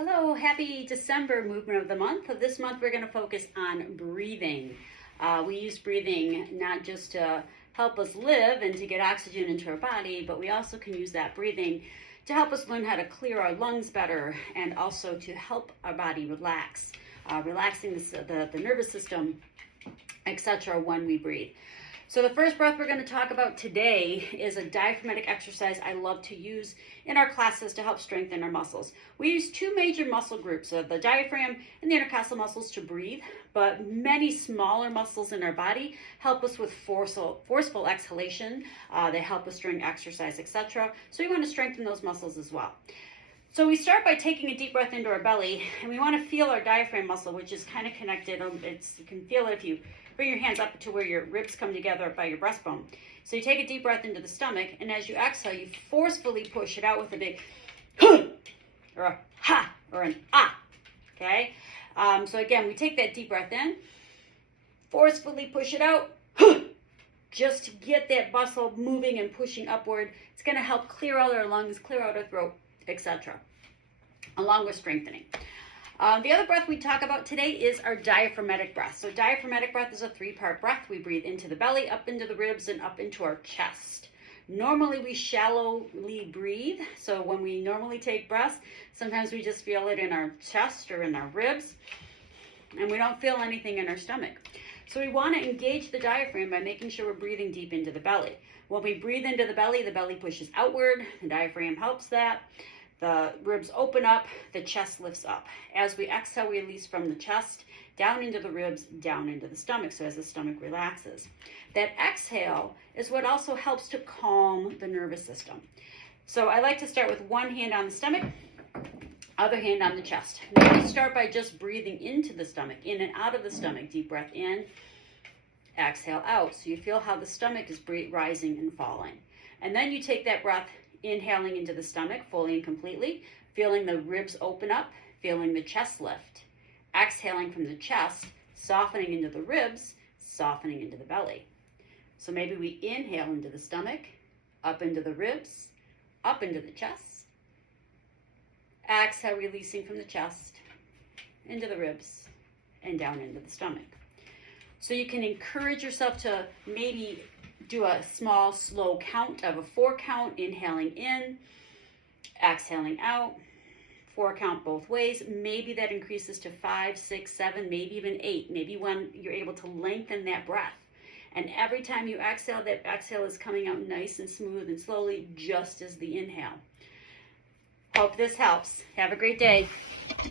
Hello, happy December movement of the month. This month we're going to focus on breathing. We use breathing not just to help us live and to get oxygen into our body, but we also can use that breathing to help us learn how to clear our lungs better and also to help our body relax, relaxing the nervous system, etc. when we breathe. So the first breath we're going to talk about today is a diaphragmatic exercise I love to use in our classes to help strengthen our muscles. We use two major muscle groups, the diaphragm and the intercostal muscles, to breathe, but many smaller muscles in our body help us with forceful exhalation. They help us during exercise, etc. So we want to strengthen those muscles as well. So we start by taking a deep breath into our belly, and we want to feel our diaphragm muscle, which is kind of connected. You can feel it if you bring your hands up to where your ribs come together by your breastbone. So you take a deep breath into the stomach, and as you exhale, you forcefully push it out with a big or a ha or an ah. Okay? So again, we take that deep breath in, forcefully push it out, just to get that muscle moving and pushing upward. It's going to help clear out our lungs, clear out our throat, etc., along with strengthening. The other breath we talk about today is our diaphragmatic breath. So diaphragmatic breath is a three-part breath. We breathe into the belly, up into the ribs, and up into our chest. Normally we shallowly breathe. So when we normally take breaths, sometimes we just feel it in our chest or in our ribs, and we don't feel anything in our stomach. So we want to engage the diaphragm by making sure we're breathing deep into the belly. When we breathe into the belly pushes outward. The diaphragm helps that. The ribs open up, the chest lifts up. As we exhale, we release from the chest, down into the ribs, down into the stomach, so as the stomach relaxes. That exhale is what also helps to calm the nervous system. So I like to start with one hand on the stomach, other hand on the chest. Maybe start by just breathing into the stomach, in and out of the stomach. Deep breath in, exhale out. So you feel how the stomach is rising and falling. And then you take that breath, inhaling into the stomach fully and completely, feeling the ribs open up, feeling the chest lift. Exhaling from the chest, softening into the ribs, softening into the belly. So maybe we inhale into the stomach, up into the ribs, up into the chest. Exhale, releasing from the chest, into the ribs, and down into the stomach. So you can encourage yourself to maybe do a small, slow count of a 4 count, inhaling in, exhaling out, 4 count both ways. Maybe that increases to 5, 6, 7, maybe even 8. Maybe when you're able to lengthen that breath. And every time you exhale, that exhale is coming out nice and smooth and slowly, just as the inhale. Hope this helps. Have a great day.